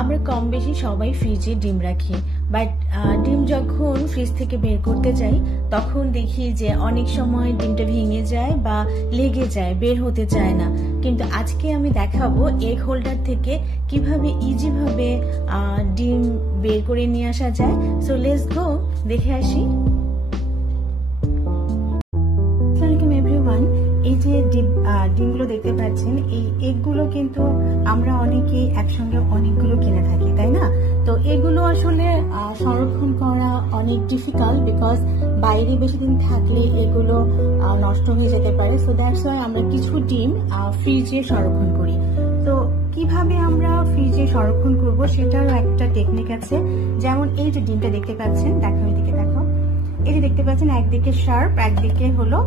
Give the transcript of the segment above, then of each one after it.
আমরা কম বেশি সবাই ফ্রিজে ডিম রাখি, বাট ডিম যখন ফ্রিজ থেকে বের করতে যাই তখন দেখি যে অনেক সময় ডিমটা ভেঙে যায় বা লেগে যায়, বের হতে চায় না। কিন্তু আজকে আমি দেখাবো এগ হোল্ডার থেকে কিভাবে ইজিভাবে ডিম বের করে নিয়ে আসা যায়। সো লেটস গো, দেখে আসি। Welcome everyone. এই যে ডিমগুলো দেখতে পাচ্ছেন, এই এগগুলো কিন্তু আমরা অনেকেই একসঙ্গে অনেকগুলো কিনে থাকি, তাই না? তো এগুলো আসলে সংরক্ষণ করা অনেক ডিফিকাল্ট, বিকজ বাইরে বেশি দিন থাকলে এগুলো নষ্ট হয়ে যেতে পারে। সো দ্যাটস ওয়াই আমরা কিছু ডিম ফ্রিজে সংরক্ষণ করি। তো কিভাবে আমরা ফ্রিজে সংরক্ষণ করব সেটারও একটা টেকনিক আছে। যেমন এই যে ডিমটা দেখতে পাচ্ছেন, দেখো এদিকে দেখো, এই যে দেখতে পাচ্ছেন একদিকে শার্প, একদিকে হলো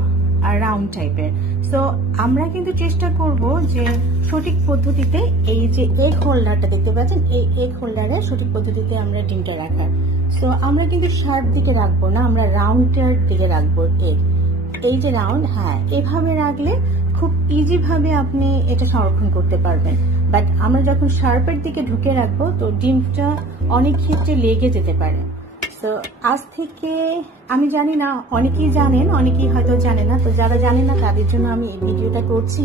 রাউন্ড টাইপের। সো আমরা কিন্তু চেষ্টা করব যে সঠিক পদ্ধতিতে এই যে এগ হোল্ডারটা দেখতে পাচ্ছেন, এই এগ হোল্ডারে সঠিক পদ্ধতিতে আমরা ডিমটা রাখার। সো আমরা কিন্তু শার্প দিকে রাখবো না, আমরা রাউন্ডের দিকে রাখবো এগ। এই যে রাউন্ড, হ্যাঁ, এভাবে রাখলে খুব ইজি ভাবে আপনি এটা সংরক্ষণ করতে পারবেন। বাট আমরা যখন শার্পের দিকে ঢুকে রাখবো তো ডিমটা অনেক ক্ষেত্রে লেগে যেতে পারে। তো আজ থেকে আমি জানি না, অনেকেই জানেন, অনেকেই হয়তো জানে না। তো যারা জানে না তাদের জন্য আমি এই ভিডিওটা করছি,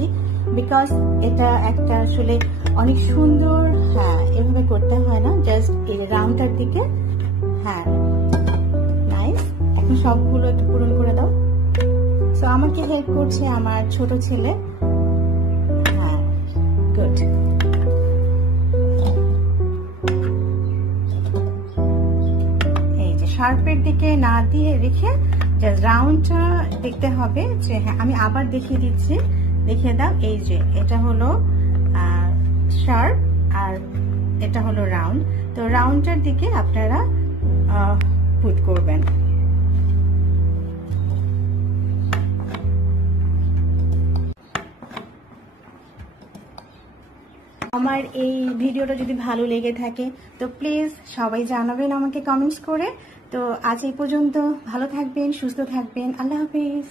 বিকজ এটা একটা আসলে অনেক সুন্দর। হ্যাঁ, এভাবে করতে হয় না, জাস্ট এই রাউন্ডটার দিকে। হ্যাঁ, নাইস। এখন সবগুলো একটু পূরণ করে দাও। সো আমাকে হেল্প করছে আমার ছোট ছেলে। হ্যাঁ, গুড। শার্পের দিকে না দিয়ে রেখে জাস্ট রাউন্ডটা দেখতে হবে। যে হ্যাঁ, আমি আবার দেখিয়ে দিচ্ছি, দেখিয়ে দাও। এই যে এটা হলো শার্প আর এটা হলো রাউন্ড। তো রাউন্ডটার দিকে আপনারা পুট করবেন। আমার এই ভিডিওটা যদি ভালো লেগে থাকে তো প্লিজ সবাই জানাবেন আমাকে কমেন্টস করে। তো আজ এই পর্যন্ত, ভালো থাকবেন, সুস্থ থাকবেন, আল্লাহ হাফেজ।